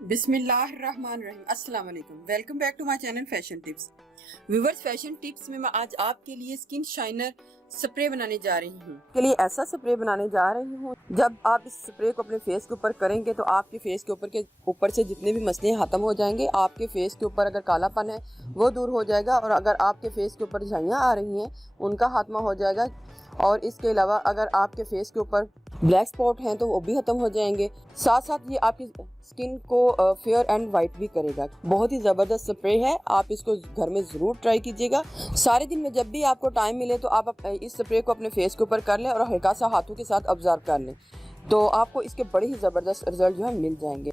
बिस्मिल्लाहिर्रहमानिर्रहीम। अस्सलाम वालेकुम। Welcome back to my channel fashion tips. Viewers, fashion tips में मैं आज आपके लिए स्किन शाइनर स्प्रे बनाने जा रही हूँ। के लिए ऐसा स्प्रे बनाने जा रही हूँ, जब आप इस स्प्रे को अपने फेस के ऊपर करेंगे तो आपके फेस के ऊपर से जितने भी मसले खत्म हो जाएंगे। आपके फेस के ऊपर अगर कालापन है वो दूर हो जाएगा, और अगर आपके फेस के ऊपर झाइयाँ आ रही हैं उनका खात्मा हो जाएगा। और इसके अलावा अगर आपके फेस के ऊपर ब्लैक स्पॉट हैं तो वो भी खत्म हो जाएंगे। साथ साथ ये आपकी स्किन को फेयर एंड वाइट भी करेगा। बहुत ही ज़बरदस्त स्प्रे है, आप इसको घर में ज़रूर ट्राई कीजिएगा। सारे दिन में जब भी आपको टाइम मिले तो आप इस स्प्रे को अपने फेस के ऊपर कर लें और हल्का सा हाथों के साथ ऑब्जर्व कर लें, तो आपको इसके बड़े ही ज़बरदस्त रिजल्ट जो है मिल जाएंगे।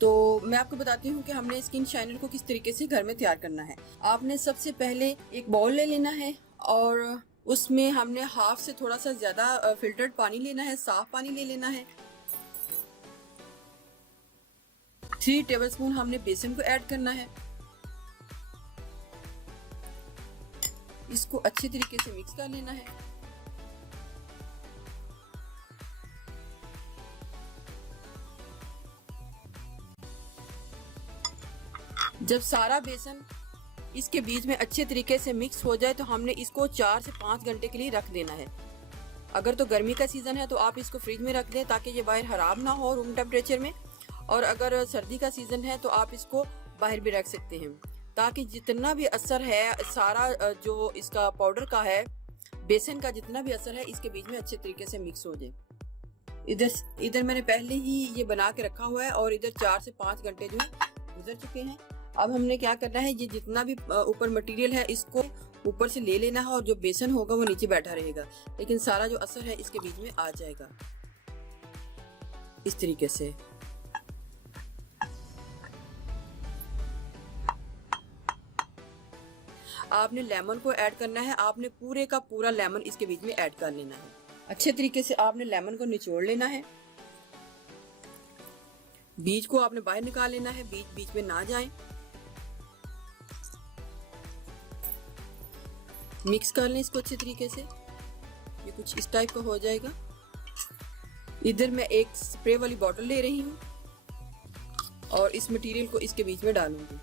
तो मैं आपको बताती हूँ कि हमने स्किन शाइनर को किस तरीके से घर में तैयार करना है। आपने सबसे पहले एक बाउल ले लेना है और उसमें हमने हाफ से थोड़ा सा ज़्यादा फिल्टर्ड पानी लेना है, साफ पानी ले लेना है। 3 टेबलस्पून हमने बेसन को ऐड करना है। इसको अच्छे तरीके से मिक्स कर लेना है। जब सारा बेसन इसके बीच में अच्छे तरीके से मिक्स हो जाए तो हमने इसको 4 से 5 घंटे के लिए रख देना है। अगर तो गर्मी का सीज़न है तो आप इसको फ्रिज में रख दें ताकि ये बाहर ख़राब ना हो रूम टेम्परेचर में, और अगर सर्दी का सीज़न है तो आप इसको बाहर भी रख सकते हैं, ताकि जितना भी असर है सारा जो इसका पाउडर का है, बेसन का जितना भी असर है इसके बीच में अच्छे तरीके से मिक्स हो जाए। इधर मैंने पहले ही ये बना के रखा हुआ है और इधर 4 से 5 घंटे जो है गुजर चुके हैं। अब हमने क्या करना है, ये जितना भी ऊपर मटेरियल है इसको ऊपर से ले लेना है और जो बेसन होगा वो नीचे बैठा रहेगा, लेकिन सारा जो असर है इसके बीच में आ जाएगा इस तरीके से। आपने लेमन को ऐड करना है, आपने पूरे का पूरा लेमन इसके बीच में ऐड कर लेना है। अच्छे तरीके से आपने लेमन को निचोड़ लेना है। बीज को आपने बाहर निकाल लेना है, बीज बीच में ना जाए। मिक्स कर लें इसको अच्छे तरीके से, ये कुछ इस टाइप का हो जाएगा। इधर मैं एक स्प्रे वाली बॉटल ले रही हूँ और इस मटेरियल को इसके बीच में डालूंगी।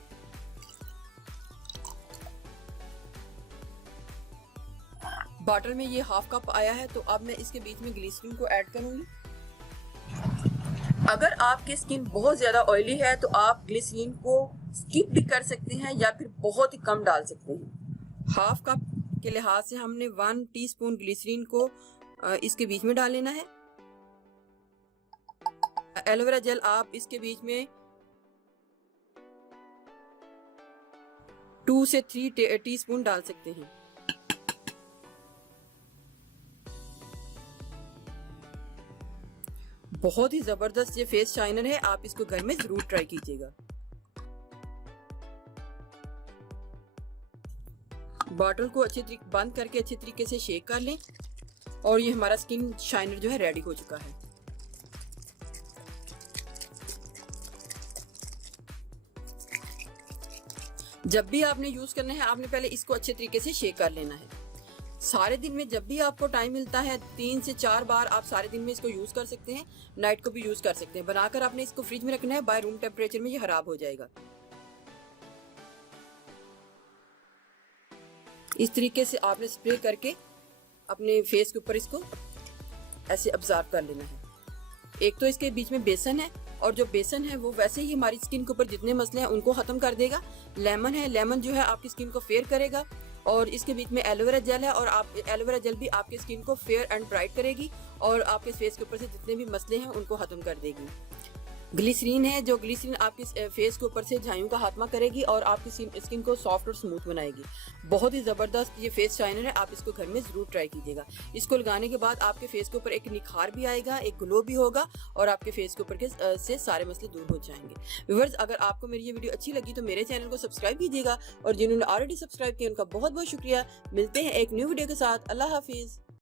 बॉटल में ये हाफ कप आया है, तो अब मैं इसके बीच में ग्लिसरीन को ऐड करूंगी। अगर आपकी स्किन बहुत ज़्यादा ऑयली है तो आप ग्लिसरीन को स्किप भी कर सकते हैं या फिर बहुत ही कम डाल सकते हैं। हाफ कप के लिहाज से हमने 1 टीस्पून ग्लिसरीन को इसके बीच में डाल लेना है। एलोवेरा जेल आप इसके बीच में 2 से 3 टीस्पून डाल सकते हैं। बहुत ही ज़बरदस्त ये फेस शाइनर है, आप इसको घर में ज़रूर ट्राई कीजिएगा। बॉटल को अच्छे तरीके बंद करके अच्छे तरीके से शेक कर लें और ये हमारा स्किन शाइनर जो है रेडी हो चुका है। जब भी आपने यूज़ करना है आपने पहले इसको अच्छे तरीके से शेक कर लेना है। सारे दिन में जब भी आपको टाइम मिलता है 3 से 4 बार आप सारे दिन में इसको यूज़ कर सकते हैं। नाइट को भी यूज़ कर सकते हैं। बनाकर आपने इसको फ्रिज में रखना है, बाय रूम टेम्परेचर में ये खराब हो जाएगा। इस तरीके से आपने स्प्रे करके अपने फेस के ऊपर इसको ऐसे ऑब्जर्व कर लेना है। एक तो इसके बीच में बेसन है, और जो बेसन है वो वैसे ही हमारी स्किन के ऊपर जितने मसले हैं उनको ख़त्म कर देगा। लेमन है, लेमन जो है आपकी स्किन को फेयर करेगा, और इसके बीच में एलोवेरा जेल है, और आप एलोवेरा जेल भी आपकी स्किन को फेयर एंड ब्राइट करेगी और आपके फेस के ऊपर से जितने भी मसले हैं उनको ख़त्म कर देगी। ग्लिसरीन है, जो ग्लिसरीन आपके फेस के ऊपर से झाइयों का खात्मा करेगी और आपकी स्किन को सॉफ्ट और स्मूथ बनाएगी। बहुत ही ज़बरदस्त ये फेस शाइनर है, आप इसको घर में ज़रूर ट्राई कीजिएगा। इसको लगाने के बाद आपके फेस के ऊपर एक निखार भी आएगा, एक ग्लो भी होगा, और आपके फेस के ऊपर से सारे मसले दूर हो जाएंगे। व्यूअर्स, अगर आपको मेरी ये वीडियो अच्छी लगी तो मेरे चैनल को सब्सक्राइब कीजिएगा, और जिन्होंने ऑलरेडी सब्सक्राइब किया उनका बहुत बहुत शुक्रिया। मिलते हैं एक न्यू वीडियो के साथ। अल्लाह हाफिज़।